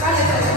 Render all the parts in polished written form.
Vale,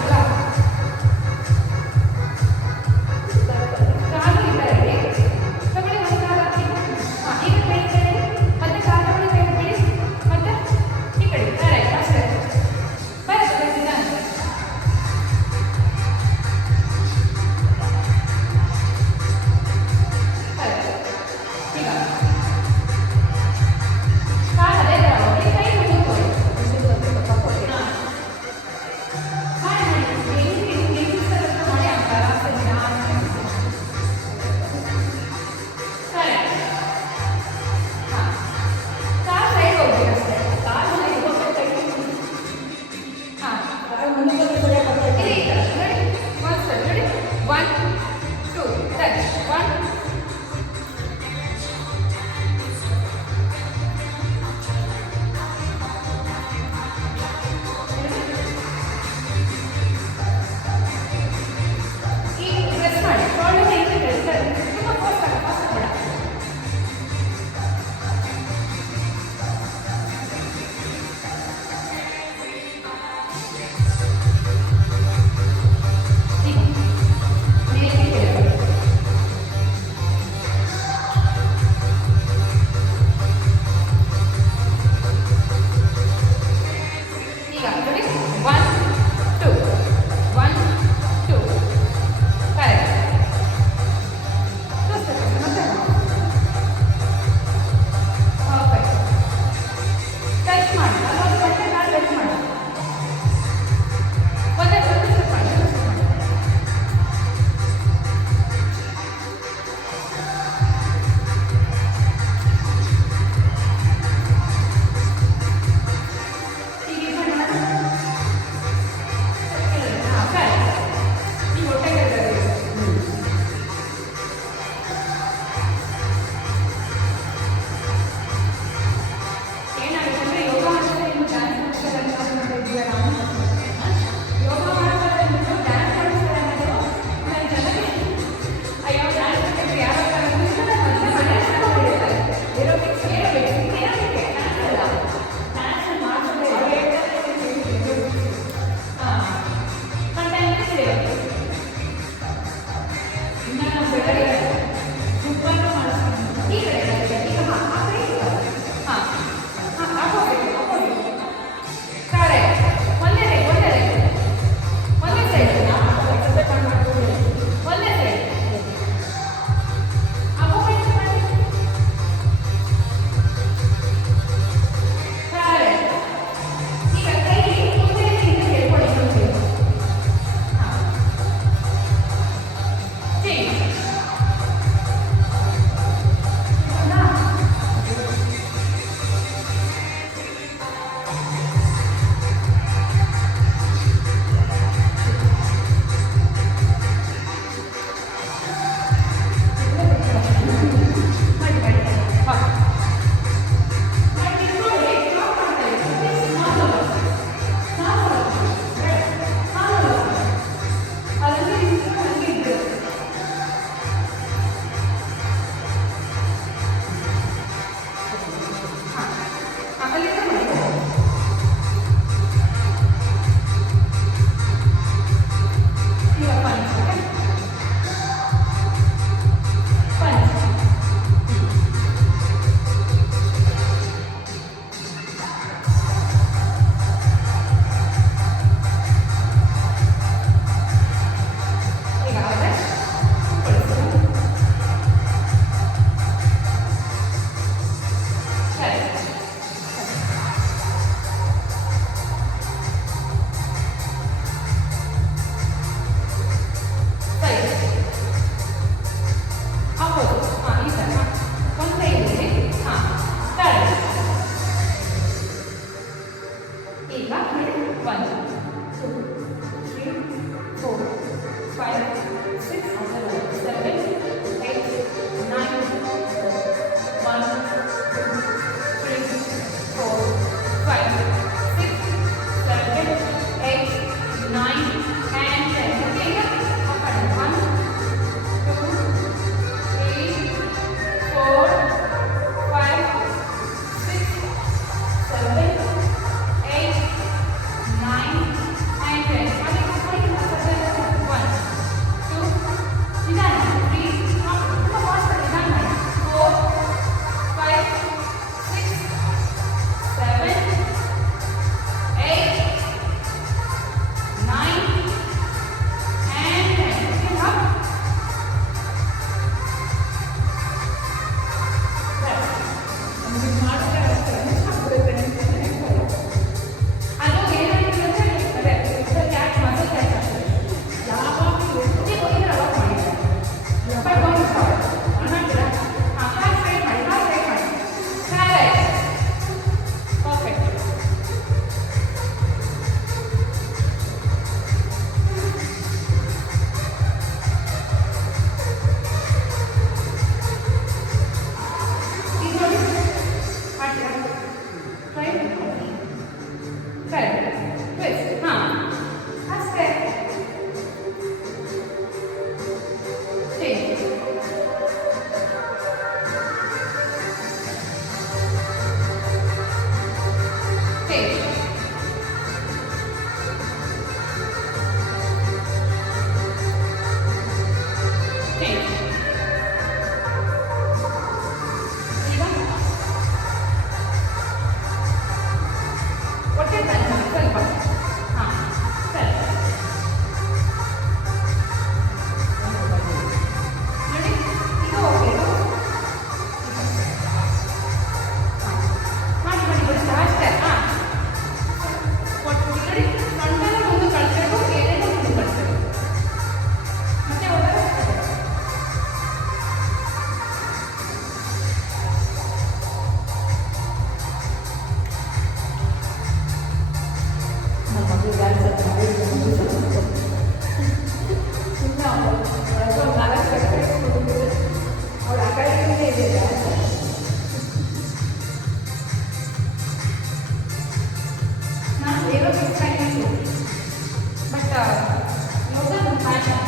ಯೋಗ ನಮ್ಮ passion.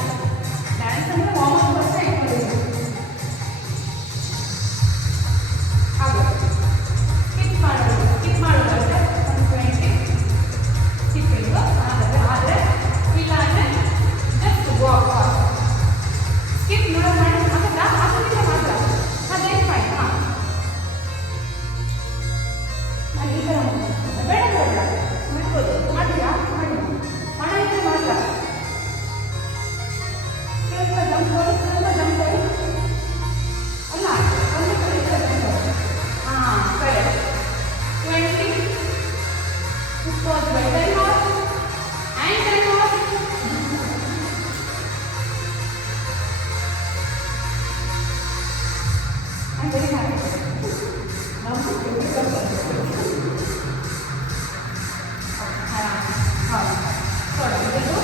Dance ಅಂದರೆ warm up ಅಷ್ಟೇ ಇಟ್ಕೊಂಡಿದ್ದೀವಿ. ಹಾಗೆ ಸ್ಕಿಪ್ ಮಾಡೋದಂದ್ರೆ ಒಂದು 20 ಸ್ಕಿಪ್ಪಿಂಗು ಆದರೆ ಇಲ್ಲ ಅಂದರೆ ಜಸ್ಟ್ ವಾಕ್. ಸ್ಕಿಪ್ ಮಾಡಿ ಹಾಕಿದ್ರೆ ಅದರಿಂದ ಮಾತ್ರ ಅದೇನು ಫೈನ್. ಹಾಂ ನಾನು ಈ ಥರ ಬೇಡ ಮಾಡ್ಬೋದು. ಮಾಡ್ತೀರಾ? ಮಾಡಿ ಮಾಡೋಕ್ಕೆ ಮಾತ್ರ ಸ್ವಲ್ಪ ಜಂಪ್ ಮಾಡಿ ಅಲ್ಲ ಒಂದೇ ಕಡೆ ಜಂಪ್. ಹಾಂ correct. 20 by 10 more and 10 more. I'm very happy. Now to do it up. Sorry, we will do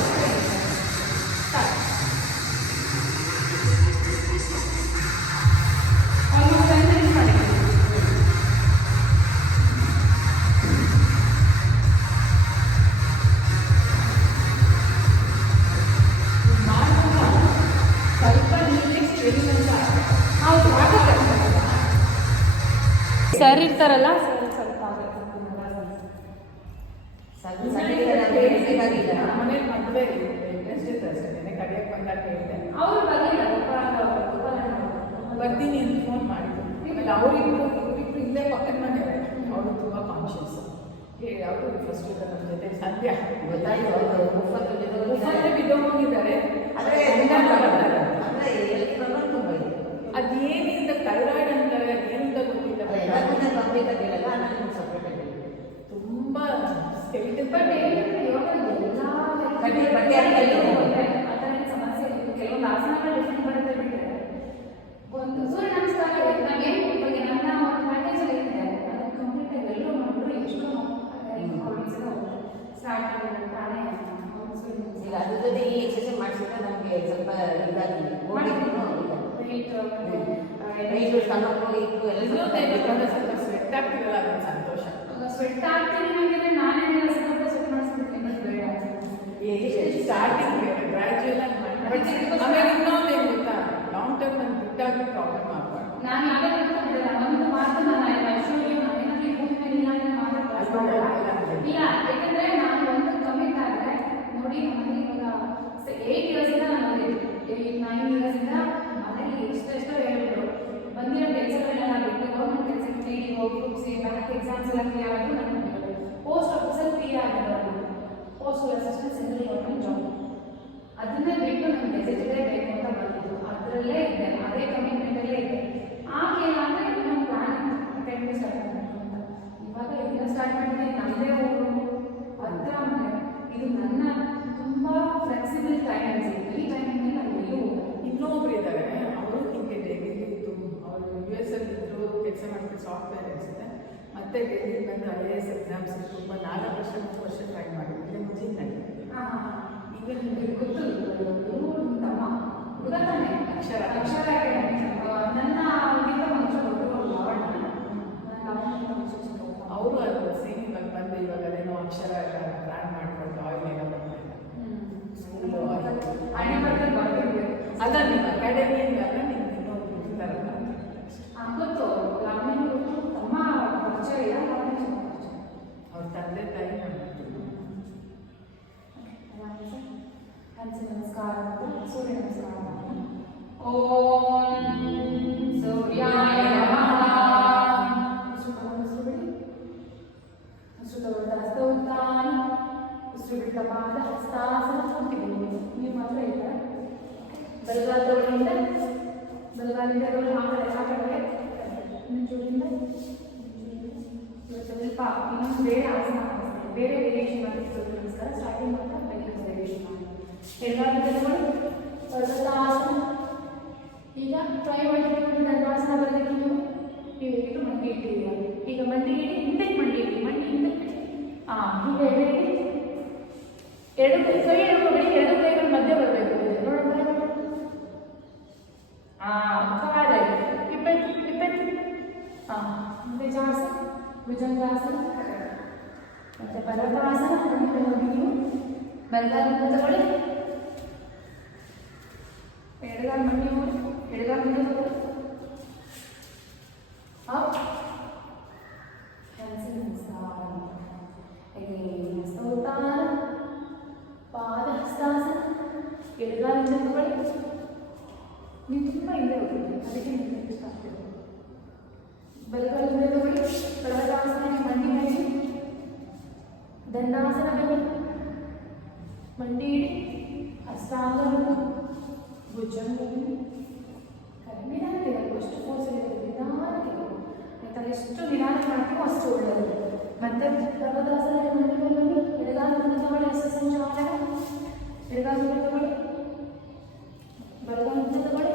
start. Almost 10 minutes ಮಾಡಿ. ಸ್ವಲ್ಪ ನೀಟಾಗಿ ಟ್ರೈನಿಂಗ್ ಅಂತ ಹೌದು ಆಗುತ್ತೆ. ಸರ್ ಇರ್ತಾರಲ್ಲ ಸರ್ ಸ್ವಲ್ಪ ಮನೇಲಿ ಮದುವೆ ಇಂಟ್ರೆಸ್ಟ್ ಇತ್ತು ಅಷ್ಟೇ. ಕಡಿಯಕ್ಕೆ ಬಂದಾಗ ಹೇಳಿದೆ ಅವರು ಬರಲಿಲ್ಲ. ಬರ್ತೀನಿ ಅಂತ ಫೋನ್ ಮಾಡಿದ್ರು. ಆಮೇಲೆ ಅವರಿಬ್ರು ಇಲ್ಲೇ ಪಕ್ಕದ ಮನೆಯವರೇ. ಅವರು ತುಂಬ ಕಾನ್ಷಿಯಸ್. ಹೇಳಿ ಅವರು ಫಸ್ಟ್ ನಮ್ಮ ಜೊತೆ ಸಂಧ್ಯಾ ಗೊತ್ತಾಯ್ತು ಬಿದ್ದೋಗಿದ್ದಾರೆ. ಅದೇನಿಂದ ಥೈರಾಯ್ಡ್ ಅಂತಾರೆ, ಅದೇನಿಂದ ಗೊತ್ತಿಲ್ಲ. ತುಂಬ ಸಮಸ್ಯೆ ಇತ್ತು. ಕೆಲವೊಂದು ಆಸನಗಳು ಡಿಫ್ರೆಂಟ್ ಬರುತ್ತೆ ಬಿಟ್ಟರೆ ಒಂದು ಸೂರ್ಯ ನಮಸ್ಕಾರ ನಾವೇನು ಇವಾಗ ನನ್ನ ಒಂದು ಪ್ಯಾಕೇಜಲ್ಲಿ ಇದೆ ಅದನ್ನು ಕಂಪ್ಲೀಟಾಗಿ ಎಲ್ಲರೂ ಮಾಡಿದ್ರು. ಎಷ್ಟು ಸ್ಟಾರ್ಟ್ ಪ್ರಾಣಾಯಾಮ ಈಗ ಅದ್ರ ಜೊತೆ ಈ ಎಕ್ಸರ್ಸೈಸ್ ಮಾಡಿಸಿದ್ರೆ ನಮಗೆ ಸ್ವಲ್ಪ ಇದಾಗಿ ಸ್ವಲ್ಪ ಸ್ವೆಟ್ ಆಗ್ತಿರಲ್ಲ, ಅದೊಂದು ಸಂತೋಷ. ಸ್ವೆಟ್ ಆಗ್ತೀನಿ ನನಗೆ ನಾನೇ ಸ್ವಲ್ಪ ಸ್ವೆಟ್ ಮಾಡಿಸ್ಬಿಡ್ತೀನಿ. ಸ್ಟಾರ್ಟಿಂಗ್ ಗ್ರಾಜುಯಲ್ ಆಗಿ ಮಾಡಿ. ಆಮೇಲೆ ಇನ್ನೊಂದು ಏನು ಗೊತ್ತಾ, ಲಾಂಗ್ ಟರ್ಮ್ ನಾನು ಬಿಟ್ಟಾಗಿ ಪ್ರಾಬ್ಲಮ್ ಆಗಬಾರ್ದು. ನಾನು ಈಗ ಬಿಟ್ಬಿಟ್ಟಿಲ್ಲ. ಒಂದು ಮಾತು ನಾನು ಐಶ್ವರ್ಯ ನಾನೇನಾದ್ರೂ ಭೂಮಿ ಇಲ್ಲ ಅಂದರೆ ಮಾತಾಡ್ತೀನಿ. ಇಲ್ಲ, ಯಾಕಂದರೆ ನಾನು ಒಂದು ಕಮಿಟ್ ಆದರೆ ನೋಡಿ ನಮಗೆ ಇವಾಗ 8 ಇಯರ್ಸಿಂದ ನಾನು ಓದಿದ್ದೆ. 9 ಇಯರ್ಸಿಂದ ಮನೇಲಿ ಎಷ್ಟೆಷ್ಟೋ ಹೇಳ್ಬಿಟ್ಟು ಬಂದಿರೋ ಕೆಲಸಗಳನ್ನೆಲ್ಲ ಬಿಟ್ಟು ಗೌರ್ಮೆಂಟ್ ಕೆಲಸಕ್ಕೆ TDO, group C, bank exams ಎಲ್ಲ ಕ್ಲಿಯರ್ ಆಗಿ ನಾನು ಪೋಸ್ಟ್ ಆಫೀಸಲ್ಲಿ ಪಿ ಆಗಿರೋದು. Postal assistant central government job. ಅದನ್ನೇ ಬಿಟ್ಟು ನಾನು ಗೆಜೆಟೇ ಬೇಕು ಅಂತ ಬಂದಿದ್ದು. ಅದರಲ್ಲೇ ಇದ್ದೆ, ಅದೇ ಕಮಿಟ್ಮೆಂಟಲ್ಲೇ ಇದ್ದೆ. ಆಗೇನಾದರೆ ನಮ್ಮ ಪ್ಲಾನ್ ಅಕಾಡೆಮಿ ಸ್ಟಾರ್ಟ್ ಮಾಡಬೇಕು ಅಂತ. ಇವಾಗ ಇದನ್ನ ಸ್ಟಾರ್ಟ್ ಮಾಡಿದ್ದೀನಿ. ನಮ್ಮದೇ ಊರು, ಹತ್ರ ಮನೆ. ಇದು ನನ್ನ ತುಂಬ ಫ್ಲೆಕ್ಸಿಬಲ್ ಟೈಮಿಂಗ್ಸ್. ಈ ಟೈಮಿಂಗಲ್ಲಿ ನಾನು ಎಲ್ಲೂ ಇನ್ನೊಬ್ರು ಇದ್ದಾರೆ, ಅವರು ಹೀಗೆ ಡೆಲ್ಲಿಲಿ ಇತ್ತು. ಅವರು US ಅಲ್ಲಿ ಇದ್ರು, ಕೆಲಸ ಮಾಡ್ತಾರೆ, ಸಾಫ್ಟ್ವೇರ್ ಅನಿಸುತ್ತೆ. ಮತ್ತೆ ಡೆಲ್ಲಿಗೆ ಬಂದು IAS ಎಕ್ಸಾಮ್ಸ್ ತುಂಬ 4 ವರ್ಷ 3 ವರ್ಷ ಟ್ರೈ ಮಾಡಿದ್ರು. ಇಲ್ಲೇ ಮುಜಿನಲ್ಲಿ ಈಗ ನಿಮಗೆ ಗೊತ್ತು ತಮ್ಮ ಗೊತ್ತಾನೆ ಅಕ್ಷರ ನನ್ನ ಇದಕ್ಕಿಂತ ಮುಂಚೆ ಗೊತ್ತು ಅವರು ಅದು ಸೇಮ್ ಇವಾಗ ಬಂದು ಇವಾಗ ಅದೇನೋ ಅಕ್ಷರ ಎಲ್ಲ ಪ್ಲಾನ್ ಮಾಡ್ಕೊಂಡು ಆಯಿಲ್ ಏನೋ ಸ್ಕೂಲು ಅಲ್ಲ ನಿಮ್ಮ ಅಕಾಡೆಮಿಯಿಂದಲ್ಲ ನಿಮ್ಗೆ ಇನ್ನೊಂದು ಇರ್ತಾರಲ್ಲ ಗೊತ್ತು. ಲಾವಣಿ ಗೊತ್ತು, ತಮ್ಮ ಪರಿಚಯ ಇಲ್ಲ. ಲಾವಣಿ ಅವ್ರ ತಂದೆ ತಾಯಿ ಮಾಡ್ತಿದ್ರು. ನಮಸ್ಕಾರ ಮತ್ತು ಸೂರ್ಯ ನಮಸ್ಕಾರ. ಓಂ ಸೂರ್ಯಾಯ ನಮಃ. ಸುತ್ತವರ್ತ ಹಸ್ತ ಉತ್ತಾನ, ಸುಬಿಟ್ಟ ಪಾದ ಹಸ್ತಾಸನ ಕೂತಿದ್ದೀವಿ. ನೀವು ಮಾತ್ರ ಇದ್ದಾರೆ. ಬಲಗಾಲದಿಂದ ಆ ಕಡೆಗೆ ಜೋಡಿಂದ ಸ್ವಲ್ಪ ಇನ್ನೊಂದು ಬೇರೆ ಆಸನ ಮಾಡಿಸ್ತೀವಿ. ಬೇರೆ ವೇರಿಯೇಷನ್ ಮಾಡಿ ಸೂರ್ಯ ನಮಸ್ಕಾರ ಸ್ಟಾರ್ಟಿಂಗ್ ಮಾತ್ರ ವೇರಿಯೇಷನ್ ಮಾಡಿ. ಎಡಗಾಲದಲ್ಲಿ ಪರ್ವತಾಸನ. ಈಗ ಟ್ರೈ ಮಾಡಿಕೊಂಡು ದಂಡಾಸನ ಬರಲಿಕ್ಕೆ ನೀವು ಹೀಗೆ ಮಂಡಿ ಇಟ್ಟಿದ್ದೀರ. ಈಗ ಮಂಡಿ ಇಡಿ, ಹಿಂದಕ್ಕೆ ಮಂಡಿ ಇಡಿ, ಮಂಡಿ ಹಿಂದಕ್ಕೆ. ಹೀಗೆ ಎರಡು ಕೈ ಹಿಡ್ಕೊಬೇಡಿ, ಎರಡು ಕೈಗಳು ಮಧ್ಯೆ ಬರಬೇಕು. ನೋಡೋಣ ಕಾಲಾಗಿ ಇಪ್ಪತ್ತು. ಮತ್ತೆ ಭುಜಂಗಾಸನ, ಮತ್ತೆ ಪರ್ವತಾಸನ. ಹೋಗಿ ನೀವು ಬಲಗಾಲನ್ನು ತಗೊಳ್ಳಿ, ಎಡಗಾಲ ಮಂಡಿ ನೋಡಿ, ಎಡಗಾಲ ಮುಂದೆ ತಗೊಳ್ಳಿ, ಅಪ್, ಹ್ಯಾಂಡ್ಸ್ ನಮಸ್ಕಾರ, again ಹಸ್ತೋತ್ತಾನ, ಪಾದ ಹಸ್ತಾಸನ, ಎಡಗಾಲ ಮುಂದೆ ತಗೊಳ್ಳಿ. ನೀವು ತುಂಬ ಹಿಂದೆ ಹೋಗ್ತೀವಿ, ಅದಕ್ಕೆ ನಿಮಗೆ ಇಷ್ಟ ಆಗ್ತದೆ. ಬಲಗಾಲ ಮುಂದೆ ತಗೊಳ್ಳಿ, ಬಲಗಾಲಾಸನ ಮಂಡಿ ಮೇಲೆ, ದಂಡಾಸನ ಬನ್ನಿ, ಮಂಡಿ ಇಡಿ, ಹಸ್ತಾಂಗ ಭುಜಂಗ ಬನ್ನಿ. ನಿಧಾನಕ್ಕೆ ಅಷ್ಟು ಫೋರ್ಸಲ್ಲಿ ನಿಧಾನಕ್ಕೆ ಆಯ್ತಾ, ಎಷ್ಟು ನಿಧಾನ ಮಾಡ್ತೀವೋ ಅಷ್ಟು ಒಳ್ಳೆಯದು. ಮತ್ತೆ ಪರ್ವತಾಸನ ಮಂಡಿ ಮೇಲೆ ಬನ್ನಿ, ಎಡಗಾಲ ಮುಂದೆ ತಗೊಳ್ಳಿ, ಹಸ್ತಸಂಚಾಲನ, ಎಡಗಾಲ ಮುಂದೆ ತಗೊಳ್ಳಿ, ಬಲಗಾಲ ಮುಂದೆ ತಗೊಳ್ಳಿ,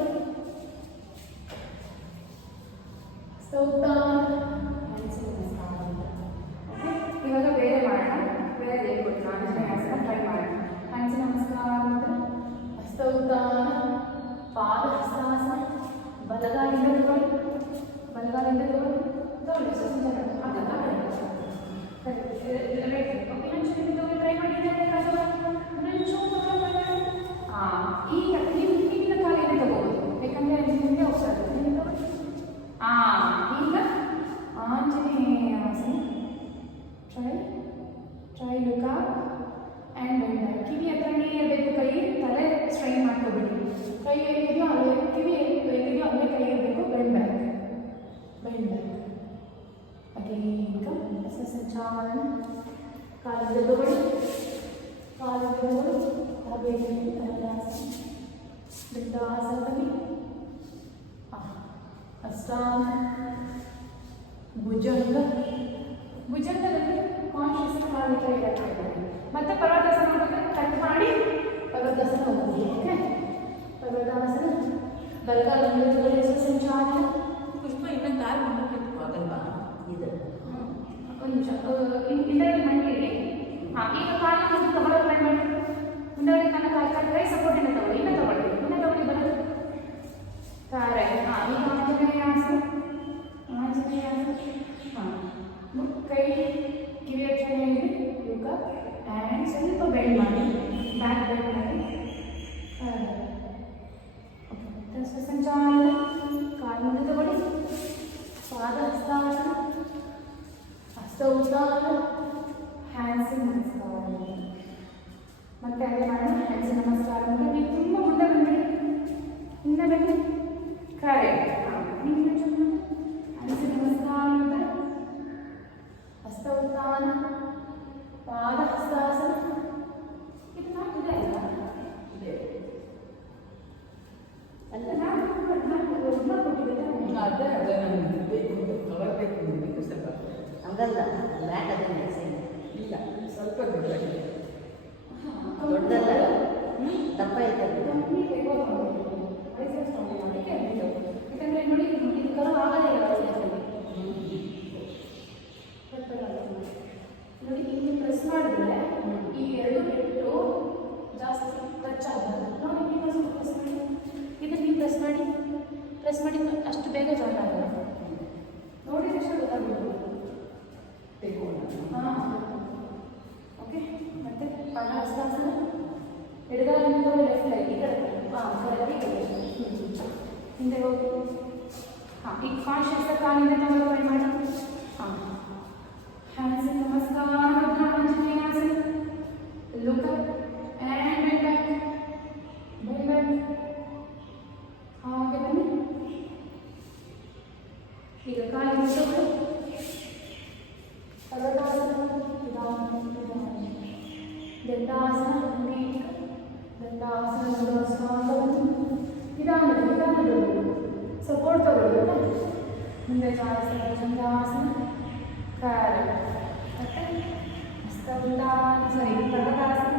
ಇವಾಗ ಬೇರೆ ಮಾಡೋಣ, ಬೇರೆ ಹೇಳ್ಕೊಡ್ತೀನಿ. ಆಂಜನೇಯ ಆಸನ ಟ್ರೈ ಮಾಡೋಣ. ಆಂಜನೇಯ ನಮಸ್ಕಾರ ಅಂದರೆ ಹಸ್ತೋತ್ತಾನ, ಪಾದ ಹಸ್ತಾಸನ, ಬಲಗಾಲಿಂದ ತಗೊಳ್ಳಿ, ಬಲಗಾಲಿಂದ ತಗೊಳ್ಳಿ, ತಗೊಳ್ಳಿ ಟ್ರೈ ಮಾಡಿದ್ದೇನೆ. ಈಗ ನೀವು ಹಿಂದಿನ ಕಾಲಿಂದ ತಗೋಬೋದು, ಯಾಕಂದರೆ ಮುಂದೆ ಹೋಗ್ತಾ ಇದ್ದೀನಿ. ಈಗ Anjaneya asana try look up and bend back. ಕಿವಿ ಹತ್ರನೇ ಇರಬೇಕು, ಕೈ ತಲೆ ಸ್ಟ್ರೈನ್ ಮಾಡ್ಕೋಬೇಡಿ. ಕೈ ಹೇಗಿದೆಯೋ ಅಲ್ಲೇ, ಕಿವಿ ಹೇಗಿದೆಯೋ ಅಲ್ಲೇ ಕೈ ಇರಬೇಕು. Bend back, bend back. Again ಈಗ ಹಸ್ತಸಂಚಾಲನ, ಕಾಲಿಂದ ತಗೊಳ್ಳಿ, ಕಾಲಿಂದ ತಗೊಳ್ಳಿ, ತರಬೇತಿ ದಂಡಾಸನ, ದಂಡಾಸನ ಬನ್ನಿ, ಹಸ್ತಾಂಗ, ಭುಜಂಗ, ಭುಜಂಗದಲ್ಲಿ ಕಾನ್ಷಿಯಸ್ ಕಾಲು ಕೈ ಇಡಬೇಕು. ಮತ್ತೆ ಪರ್ವತಾಸನ ಹೋಗಬೇಕು, ಕಟ್ ಮಾಡಿ ಪರ್ವತಾಸನ ಹೋಗ್ಬೋದು. ಓಕೆ, ಪರ್ವತಾಸನ, ಬಲಗಾಲ ಮುಂದೆ ತಗೊಳ್ಳಿ, ಹಸ್ತಸಂಚಾಲನ. ಪುಷ್ಪ ಇನ್ನು ಕಾಲು ಮುಂದಕ್ಕೆ ಆಗಲ್ವಾ ಇದು? ಒಂದು ನಿಮಿಷ, ಹಿಂದೆಗಡೆ ಮಂಡಿ ಇಡಿ. ಈಗ ಕಾಲು ಮುಂದೆ ತಗೊಳ್ಳೋ ಟ್ರೈ ಮಾಡಿ. ಮುಂದೆಗಡೆ ನನ್ನ ಕಾಲು ಕೈ ಸಪೋರ್ಟಿಂದ ತಗೊಳ್ಳಿ, ಇನ್ನೂ ತಗೊಳ್ಳಿ, ಇನ್ನೂ ತಗೊಳ್ಳಿ, ಬರೋದು ಕರೆಕ್ಟ್. ಈಗ ಆಂಜನೇಯ ಆಸನ, ಆಂಜನೇಯ ಆಸನ. ಕೈ ಕಿವಿ ಹತ್ರನೇ ಇದೆ, ಲುಕ್ ಅಪ್ ಆ್ಯಂಡ್ ಸ್ವಲ್ಪ ಬೆಂಡ್ ಮಾಡಿ, ಬ್ಯಾಕ್ ಬೆಂಡ್ ಮಾಡಿ. ಹಸ್ತಸಂಚಾಲನ, ಕಾಲು ಮುಂದೆ ತಗೊಳ್ಳಿ, ಪಾದ ಹಸ್ತಾಸನ, ಹಸ್ತೋತ್ತಾನ, ಹ್ಯಾಂಡ್ಸ್ ನಮಸ್ಕಾರ. ಮತ್ತೆ ಅದೇ ಮಾಡೋಣ. ಹ್ಯಾಂಡ್ಸ್ ನಮಸ್ಕಾರ ಅಂದರೆ ನೀವು ತುಂಬ ಮುಂದೆ ಬಂದ್ಬಿಡಿ, ಹಿಂದೆ ಬನ್ನಿ. ಕರೆಕ್ಟ್. ಹ್ಯಾಂಡ್ಸ್ ನಮಸ್ಕಾರ ಅಂದರೆ ಹಸ್ತೋತ್ತಾನ, ಪಾದ ಹಸ್ತಾಸನ. ಇದು ನಾಲ್ಕು ಇದೆ ಅಲ್ಲ? ಇದೆ ಅಲ್ಲ, ನಾಲ್ಕು ಕೊಟ್ಟಿದೆ. ಅದೇ ನನಗೆ ಬೇಕು, ಕವರ್ ಬೇಕು, ನಿಮಗೆ ಸ್ವಲ್ಪ ಹಂಗಲ್ಲ, ಬ್ಯಾಟ್ ಅದನ್ನೇ ಸೇಮ್. ಇಲ್ಲ, ಸ್ವಲ್ಪ ದೊಡ್ಡದಾಗಿದೆ. ದೊಡ್ಡದಲ್ಲ, ದಪ್ಪ ಐತೆ. ಯಾಕಂದರೆ ನೋಡಿ, ಇದು ಕರು ಆಗದೇ ಇಲ್ಲ ನೋಡಿ. ಇಲ್ಲಿ ಪ್ರೆಸ್ ಮಾಡಿದ್ರೆ ಈ ಎರಡು ಬಿಟ್ಟು ಜಾಸ್ತಿ ಟಚ್ ಆಗಬಾರ್ದು. ನೋಡಿ, ನೀವು ಪ್ರೆಸ್ ಮಾಡಿ, ಇದನ್ನು ನೀವು ಪ್ರೆಸ್ ಮಾಡಿ ಅಷ್ಟು ಬೇಗ ಜಾಯ್ನ್ ಆಗಲ್ಲ. ನೋಡಿ ತಕ್ಷಣ ಗೊತ್ತಾಗ್ಬೋದು. ಹಾಂ, ಓಕೆ. ಮತ್ತೆ ಪಾದ ಹಸ್ತಾಸನ, ಎಡಗಾಲಿಂದ ಲೆಫ್ಟ್ ಲೈಕ್ ಈ ಕಡೆ. ಹಾಂ, ಕರೆಕ್ಟ್. ಹಿಂದೆ ಹೋಗಿ. ಹಾಂ, ಈಗ ಕಾನ್ಷಿಯಸ್ ಕಾಲಿಂದ ತಗೊಳ್ಳೋ ಟ್ರೈ ಮಾಡಿ. ಹಾಂ, ಹ್ಯಾಂಡ್ಸ್ ನಮಸ್ಕಾರ, ಆಂಜನೇಯ ಆಸನ, look up and bend back, bend back. ಹಾಗೆ ಬನ್ನಿ. ಈಗ ಕಾಲಿಂದ ತಗೊಳ್ಳಿ, ಪರ್ವತಾಸನ, ದಂಡಾಸನ, ದಂಡಾಸನ, ನಿಧಾನದಲ್ಲಿ ಸಪೋರ್ಟ್ ತಗೊಳ್ಳಿ. ಮುಂದೆ ಜಾಸ್ತಿ ಭುಜಂಗಾಸನ, ಮತ್ತೆ ಹಸ್ತೋತ್ತಾನ, ಪರ್ವತಾಸನ.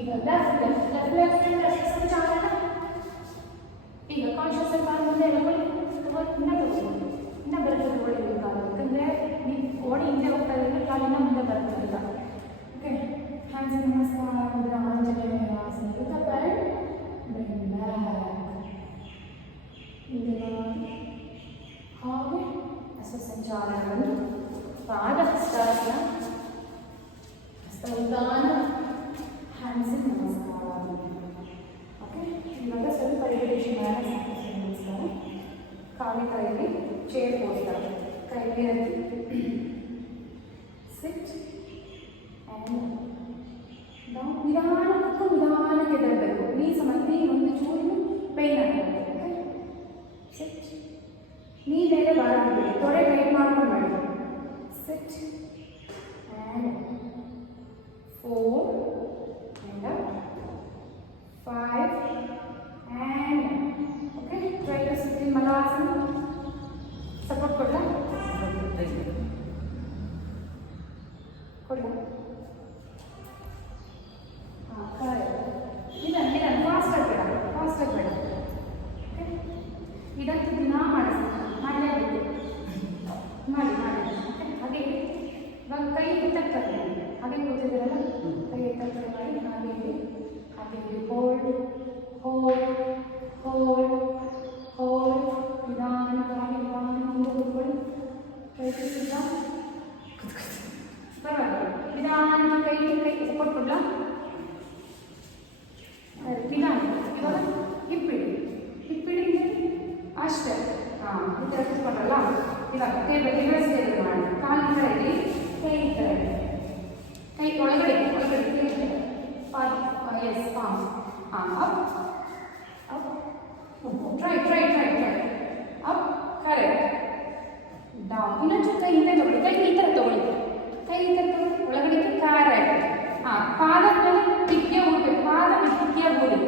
ಈಗ ಲೆಫ್ಟ್ ಹಸ್ತಸಂಚಾಲನ. ಈಗ ಕಾನ್ಷಿಯಸ್ ಕಾಲು ಮುಂದೆ ಎಳ್ಕೊಳ್ಳಿ, ಇನ್ನೂ ತಗೊಳ್ಳಿ, ಇನ್ನೂ ಬರುತ್ತೆ ತಗೊಳ್ಳಿ ಕಾಲು. ಯಾಕಂದರೆ ನೀವು ಓಡಿ ಹಿಂದೆ ಹೋಗ್ತಾ ಇದ್ರೆ ಕಾಲಿನ ಮುಂದೆ ಬರ್ತಿರಲಿಲ್ಲ. ಓಕೆ, ಹ್ಯಾಂಡ್ಸ್ ನಮಸ್ಕಾರ, ಆಂಜನೇಯ ಆಸನ, look up and bend back. ಹಾಗೆ ಹಸ್ತಸಂಚಾಲನವನ್ನು, ಪಾದ ಹಸ್ತಾಸನ, ಹಸ್ತೋತ್ತಾನ, ನಮಸ್ಕಾರ. ಕಾಲಿ ಕೈಲಿ ಚೇರ್ ಪೋಸ್ತರ ಕೈ ಎತ್ತಿ ಸಿಟ್ ಆ್ಯಂಡ್ ಡೌನ್. ನಿಧಾನಕ್ಕೂ ನಿಧಾನಕ್ಕೆ ಎದರಬೇಕು. ನೀ ಸಮಸ್ಯೆ ಒಂದು ಚೂರು ಪೈನ್ ಆಗಬೇಕು. ಓಕೆ, ಸಿಟ್. ನೀ ಬೇರೆ ಬಾರಬೇಕು, ತೊಡೆ ಟೈಟ್ ಮಾಡ್ಕೊಂಡು ಮಾಡಿ. Sit and 4 and up, 5 and okay, try to sit in Malasana. Support kodla correct. Idan fast agಬೇಡ. Okay, ಇದಕ್ಕೆ ದಿನ ಮಾಡಲೇಬೇಕು. ಮಾಡಿ ಹಾಗೆ ಇವಾಗ ಕೈ ಎತ್ತಕ್ಕೆ ಹಾಗೆ ಕೂತಿದ್ದೀರಲ್ಲ, ಕೈ ಎತ್ತಕ್ಕೆ ಮಾಡಿ ಹಾಗೆ ಹೋಲ್ಡ್ ನಿಧಾನವಾಗಿ ಮುಂದೆ ಕೂತ್ಕೊಳ್ಳಿ. ಕೈ ಕೂತಿಲ್ಲ ಪರವಾಗಿಲ್ಲ. ನಿಧಾನಕ್ಕೆ ಕೈ ಸಪೋರ್ಟ್ ಕೊಡ್ಲ. ನಿಧಾನ. ಇವಾಗ ಹಿಪ್ಪಿಡಿ ಅಷ್ಟೇ. ಹಾಂ, ಈ ಥರ ಕೂತ್ಕೊಂಡ್ರಲ್ಲ. ಇವಾಗ ಟೇಬಲ್ ರಿವರ್ಸ್ ಟೇಬಲ್ ಮಾಡಿ. ಕಾಲು ಈ ಥರ ಇಡಿ, ಕೈ ಈ ಥರ ಇಡಿ. ಕೈ ಒಳಗಡೆ ಎಸ್ ಪಾಮ್. ಹಾಂ, up try up. Correct. Down. ಇನ್ನೊಂದು ಕೈ ಹಿಂದೆ ತಗೊಳ್ಳಿ. ಕೈ ಈ ಥರ ತಗೊಳ್ಳಿ. ಒಳಗಡೆ ಕರೆಕ್ಟ್. ಹಾಂ, ಪಾದ ಮೇಲೆ ಹಿಗ್ಗೆ ಹೋಗ್ಬೇಕು. ಪಾದ ಹಿಗ್ಗೆ ಹೋಗಿ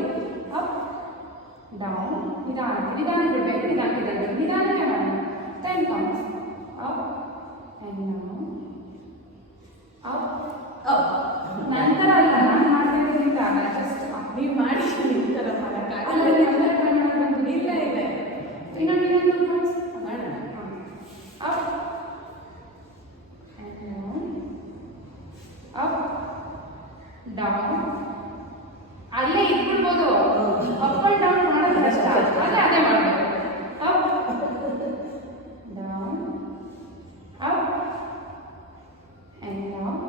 ಅಪ್ ಡೌನ್. ನಿಧಾನ ಬಿಡಬೇಕು. ನಿಧಾನಕ್ಕೆ ಮಾಡಿ. 10 counts. Up and down. Up. ನಂತರ ಅಲ್ಲ, ನಾನು ಮಾಡ್ತಿರೋದ್ರಿಂದ ಆಗಲ್ಲ. ಜಸ್ಟ್ ನೀವು ಮಾಡಿ ಈ ಥರ ಮಾಡೋಕ್ಕಾಗಲ್ಲ. ಇಲ್ಲ ಇನ್ನೊಂದು ಮಾಡೋಣ. Up and down. Up down. ಅಲ್ಲೇ ಇಟ್ಬಿಡ್ಬೋದು. ಅಪ್ ಆ್ಯಂಡ್ ಡೌನ್ ಮಾಡೋದು ಕಷ್ಟ. ಅದೇ ಮಾಡಬೇಕು. Up down. Up and down.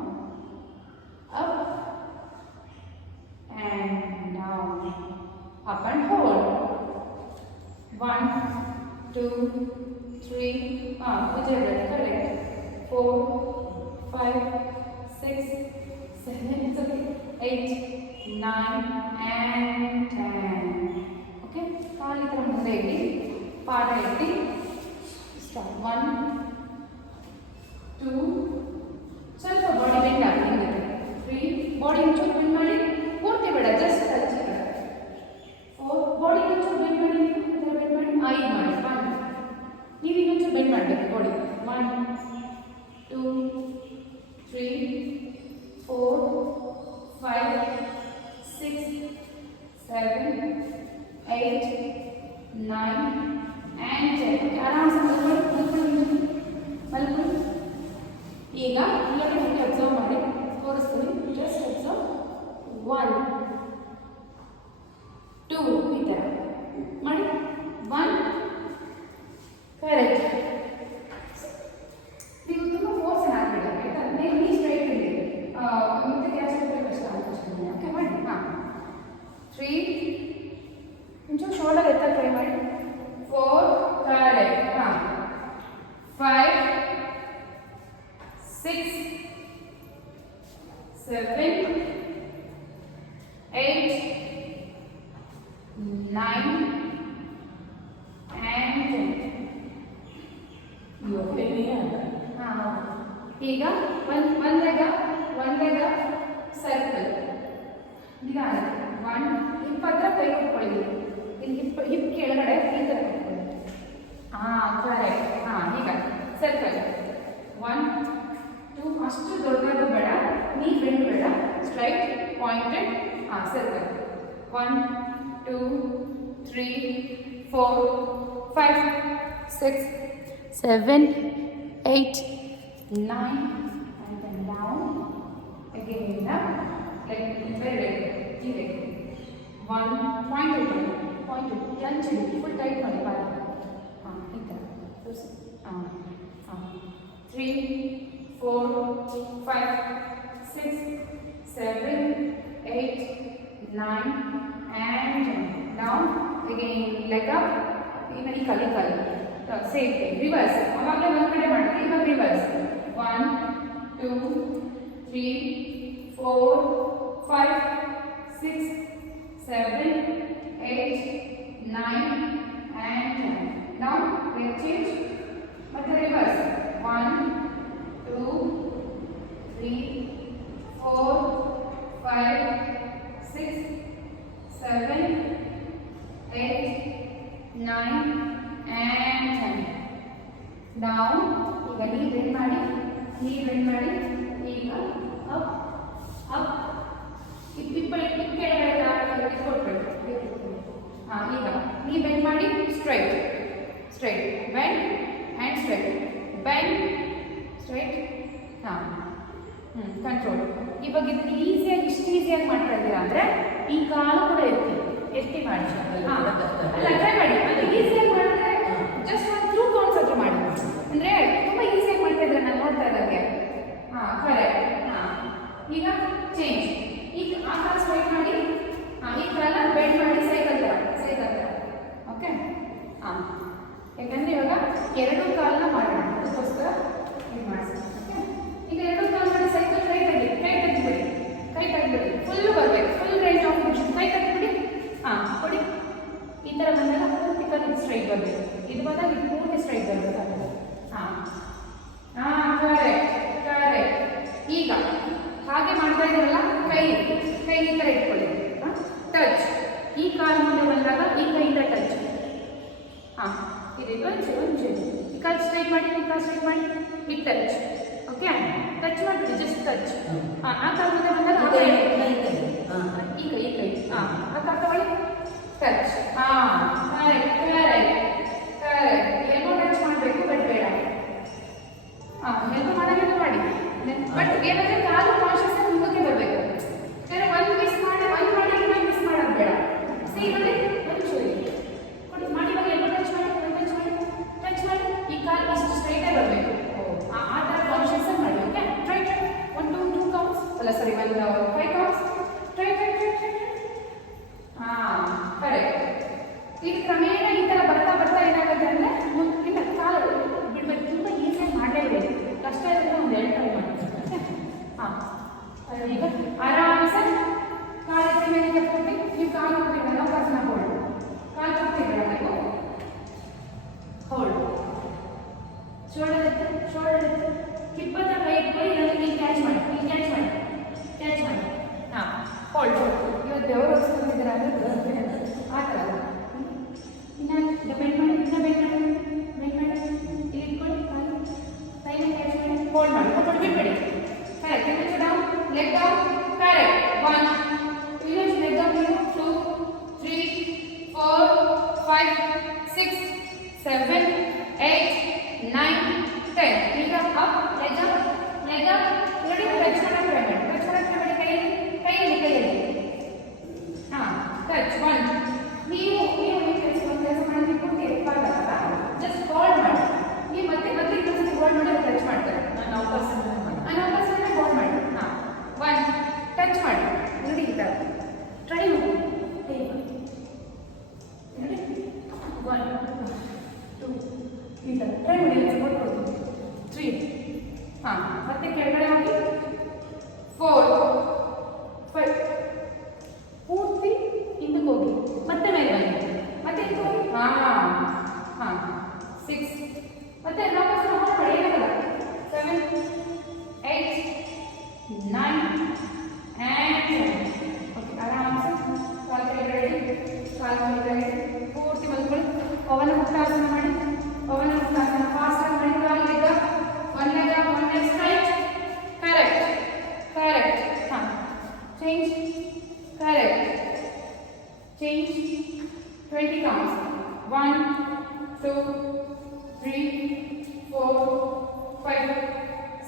Up and down. Up and hold. 1 2 3 correct. 4 5 6 7 8 9 and 10. Okay, ಕಾಲು ಥರ ಮುಂದೆ ಇಡಿ, ಪಾದ ಇಟ್ಟು ಸ್ಟಾರ್ಟ್. 1 2 ಸ್ವಲ್ಪ ಬಾಡಿ ಬೆಂಡ್ ಆಗಿ 3 ಬಾಡಿ ಒಂಚೂರು ಬೆಂಡ್ ಮಾಡಿ. ಪೂರ್ತಿ ಬೇಡ, ಜಸ್ಟ್ ಟಚ್ ಬೇಡ. 4 ಬಾಡಿ ಒಂಚೂರು ಬೆಂಡ್ ಮಾಡಿ. ಬೆಂಡ್ ಮಾಡಿ 5 ಮಾಡಿ. 1 ನೀವು ಇನ್ನೊಂಚೂರು ಬೆಂಡ್ ಮಾಡಬೇಕು ಬಾಡಿ. 1 2 3 4 5 6 7 8 9 and 10. ಆರಾಮ್ಸೆ ಮಲ್ಕೊಳ್ಳಿ. ಈಗ ಇಲ್ಲೊಂದು ಅಬ್ಸರ್ವ್ ಮಾಡಿ ತೋರಿಸ್ತೀನಿ. Just observe. 1 2 ಈ ಥರ ಮಾಡಿ. 1 ಕರೆಕ್ಟ್. ನೀವು ತುಂಬ ಫೋರ್ಸ್ ಆಗಬೇಡಿ. ಆಯ್ತಾ? ನೀ ಸ್ಟ್ರೈಟ್ ಇಡಿ. ಮುಂದೆ ಗ್ಯಾಸ್ ಕಷ್ಟ ಆಗುತ್ತೆ. ಓಕೆ, ಮಾಡಿ. ಹಾಂ, 3 ಒಂಚೂರು ಶೋಲ್ಡರ್ ಎತ್ತಕ್ಕೆ ಟ್ರೈ ಮಾಡಿ. 4 ಕರೆಕ್ಟ್. ಹಾಂ, 5 6 7 8 9 and 10. ಹಾಂ, ಈಗ ಒಂದು ಲೆಗ ಸರ್ಕಲ್. ನಿಧಾನ. 1 ಹಿಪ್ ಹತ್ರ ಕೈ ಕೊಟ್ಕೊಳ್ಳಿ. ಇಲ್ಲಿ ಹಿಪ್ ಕೆಳಗಡೆ ಈ ಥರ ಕೊಟ್ಕೊಳ್ಳಿ. ಹಾಂ, ಕರೆಕ್ಟ್. ಹಾಂ, ಈಗ ಸರ್ಕಲ್. 1 2 ಅಷ್ಟು ದೊಡ್ಡದು ಬೇಡ, ನೀ ಬೆಂಡ್ ಬೇಡ, ಸ್ಟ್ರೈಟ್ ಪಾಯಿಂಟೆಡ್. ಹಾಂ, circle. 1 2 3 4 5 6 7 8 9 and then down. Again up, like very leg. 1 pointed, lunge full tight ಮಾಡಿ ಪಾದ. ಹಾಂ, ಈ ಥರ ತೋರಿಸಿ. ಹಾಂ 3 4 5 6 7 8 9 and down, again leg up, even ಈ ಕಾಲು same thing, reverse. ಅವಾಗಲೇ ಒಂದು ಕಡೆ ಮಾಡಿದ್ರೆ ಇವಾಗ reverse. 1, 2, 3, 4, 5, 6, 7, 8, 9 and 10. Now we have changed. But the reverse. 1, 2, 3, 4, 5, 6, 7, 8, 9 and 10. Now ಈಗ knee bend ಮಾಡಿ, ಈಗ up, ಕೆಳಗಡೆ ಕೊಟ್ಬಿಟ್ಟು ಈಗ knee bend ಮಾಡಿ straight, bend and straight, bend, straight, control. ಇವಾಗ ಇದನ್ನ ಇಷ್ಟು ಈಸಿಯಾಗಿ ಮಾಡ್ತಾ ಇದ್ದೀರಾ ಅಂದ್ರೆ ಈ ಕಾಲು ಕೂಡ ಎತ್ತಿ ಮಾಡಿ ಅಲ್ಲ ಟ್ರೈ ಮಾಡಿ. ಅದು ಈಸಿಯಾಗಿ ಮಾಡಿದ್ರೆ ಜಸ್ಟ್ ಒಂದು 2 ಕೌಂಟ್ಸ್ ಹತ್ರ ಮಾಡಿ, ಅಂದ್ರೆ ತುಂಬಾ ಈಸಿಯಾಗಿ ಮಾಡ್ತಾ ಇದ್ರೆ ನಾನು ನೋಡ್ತಾ ಇದ್ದಂಗೆ. ಕರೆಕ್ಟ್. ಈಗ ಚೇಂಜ್. ಈಗ ಆ ಕಾಲು ಸ್ಟ್ರೈಟ್ ಮಾಡಿ, ಈ ಕಾಲ ಬೆಂಡ್ ಮಾಡಿ ಸೈಕಲ್ ತರ. ಓಕೆ. ಯಾಕಂದ್ರೆ ಇವಾಗ ಎರಡು ಕಾಲನ್ನ ಮಾಡೋಣ, ಅದಕ್ಕೋಸ್ಕರ ಇದು ಮಾಡಿಸಿ. ಓಕೆ. ಈಗ ಎರಡು ಕಾಲು ಮಾಡಿ ಸೈಕಲ್ ಕೈ ತೆಗಿಬಿಡಿ, ಫುಲ್ ಬರಬೇಕು, ಫುಲ್ ರೇಂಜ್ ಆಫ್ ಮೋಷನ್. ಕೈ ತೆಗಿಬಿಡಿ, ಕೊಡಿ. ಈ ಥರ ಬಂದಾಗ ಪೂರ್ತಿ ಕಾಲು ಸ್ಟ್ರೈಟ್ ಬರಬೇಕು, ಇದು ಬಂದಾಗ ಇದು ಪೂರ್ತಿ ಸ್ಟ್ರೈಟ್ ಬರಬೇಕಾಗುತ್ತೆ. ಕರೆಕ್ಟ್. ಈಗ ಹಾಗೆ ಮಾಡ್ತಾ ಇದ್ದೀರಲ್ಲ, ಕೈ ಈ ಥರ ಇಟ್ಕೊಳ್ಳಿ, ಟಚ್. ಈ ಕಾಲು ಮುಂದೆ ಬಂದಾಗ ಈ ಕೈಯಿಂದ ಟಚ್. ಇದು ಒಂಚೂರು ಈ ಕಾಲು ಸ್ಟ್ರೈಟ್ ಮಾಡಿ, ಈ ಟಚ್. ಓಕೆ, ಟಚ್ ಮಾಡಿಬಿಡಿ, ಜಸ್ಟ್ ಟಚ್. ಆ ಕಾಲು ಮುಂದೆ ಬಂದಾಗ ಈ ಕೈ ಆ ಕಾಲು ತಗೊಳ್ಳಿ, ಟಚ್. ಕರೆಕ್ಟ್. ಎಲ್ಬೋ ಟಚ್ ಮಾಡಬೇಕು, ಬಟ್ ಬೇಡ. ಎಲ್ಬೋ ಮಾಡೋದು ಮಾಡಿ, ಬಟ್ ಏನಂದ್ರೆ ಕಾಲು ಕಾನ್ಷಿಯಸ್ ಮುಂದಕ್ಕೆ ಬರಬೇಕು. ಒಂದು ಮಿಸ್ ಮಾಡಿ ಇನ್ನೊಂದು ಮಿಸ್ ಮಾಡೋದು ಬೇಡ. ಇವಾಗ ಒಂಚೂರು ಕೊಡಿ ಮಾಡಿ, ಇವಾಗ ಎಲ್ಬೋ ಟಚ್ ಮಾಡಿ, ಈ ಕಾಲು ಇಷ್ಟು ಸ್ಟ್ರೈಟೇ ಬರಬೇಕು. ಆ ಥರ ಕಾನ್ಷಿಯಸ್ ಮಾಡಿ. ಓಕೆ, ಟ್ರೈ 1, 2 ಕೌಂಟ್ಸ್, ಅಲ್ಲ ಸಾರಿ 1, 5 ಕೌಂಟ್ಸ್. ಟ್ರೈ. ಕರೆಕ್ಟ್. ಈಗ ಕ್ರಮೇಣ ಈ ಥರ ಬರ್ತಾ ಏನಾಗುತ್ತೆ ಅಂದರೆ ಇಲ್ಲ ಕಾಲು ಬಿಡಬೇಕು. ತುಂಬ ಈಸಿಯಾಗಿ ಮಾಡಲೇಬೇಕು, ಕಷ್ಟ ಇದ್ರೆ ಒಂದು 2 ಟ್ರೈ ಮಾಡಿ. ಈಗ ಆರಾಮ್ಸೆ ಕಾಲು ಎತ್ತಿ ಮೇಲೆ ಕೊಟ್ಟು ನೀವು ಕಾಲು ಕೊಟ್ಟಿರಲ್ಲ, ಅವಕಾಶನ ಹೋಲ್ಡ್. ಕಾಲು ಕೊಟ್ಟಿರಲ್ಲ ನೀವು ಹೋಲ್ಡ್. ಶೋಲ್ಡರ್ ಎತ್ತು, ಹಿಪ್ಪತ್ತ ಕೈ ಇಟ್ಕೊಳ್ಳಿ, ಇಲ್ಲಾಂದ್ರೆ ನೀವು ಕ್ಯಾಚ್ ಮಾಡಿ. ಹೋಲ್ಡ್. ಇವತ್ತು ದೇವರು ಹೊಸ್ಕೊಂಡಿದ್ದೀರ ಅಂದ್ರೆ ಆ ಥರ ಇನ್ನು ಬೆಂಡ್ ಮಾಡಿ, ಇಲ್ಲಿ ಇಟ್ಕೊಳ್ಳಿ, ಕಾಲು ಕೈನ ಕ್ಯಾಚ್ ಮಾಡಿ, ಹೋಲ್ಡ್ ಮಾಡಿ, ಬಿಟ್ಬಿಡಿ. Correct. Down, leg down. Correct. 1, 2, leg down. 2, 3, 4, 5, 6, 7, 8, 9, 10. ಈಗ ಅಪ್, ಲೆಗ್ ಅಪ್. ನೋಡಿ, ಟಚ್ ಮಾಡಕ್ಕೆ ಟ್ರೈ ಮಾಡಿ. ಕೈಯಲ್ಲಿ ಟಚ್. 1. ನೀವು ಕೆಲಸ ಮಾಡಿ ಪೂರ್ತಿ ಎಪ್ಪಾಗಲ್ಲ, ಜಸ್ಟ್ ಹೋಲ್ಡ್ ಮಾಡಿ. ನೀವು ಮತ್ತೆ ಇನ್ನೊಂದ್ಸತಿ ಹೋಲ್ಡ್ ಮಾಡಿ ಟಚ್ ಮಾಡ್ತಾರೆ. ನಾನು ಅವಕಾಶ ಹೋಲ್ಡ್ ಮಾಡಿ. 1, ಟಚ್ ಮಾಡಿ. ನೋಡಿ, ಈ ಥರ ಟ್ರೈ ಮಾಡಿ. 1, 2, ಈ ಥರ ಟ್ರೈ ಮಾಡಿ. ಸಪೋರ್ಟ್ ಕೊಡ್ತೀನಿ. 3. ಮತ್ತೆ ಕೆಳಗಡೆ ಹೋಗಿ. 4, 5. ಪೂರ್ತಿ ಹಿಂದಕ್ಕೆ ಹೋಗಿ, ಮತ್ತೆ ಮೇಲೆ ಬನ್ನಿ, ಮತ್ತೆ ಹಿಂದೆ ಹೋಗಿ. 6. ಮತ್ತೆ ವಾಪಸ್ ಮಾಡಿ, ಏನಾಗಲ್ಲ. 7, 8, 9 and 10. ಓಕೆ, ಆರಾಮ್ಸೆ ಕಾಲು ಕೆಳಗಡೆ ಪೂರ್ತಿ ಮಲ್ಕೊಳ್ಳಿ. ಪವನ ಮುಕ್ತಾಸನ ಮಾಡಿ. ಫಾಸ್ಟಾಗಿ ಮಾಡಿ. ಕಾಲು leg up, 1 leg up, 1 leg straight. Correct. Change. Correct. Change. 20 counts. 1, 2, 3, 4, 5,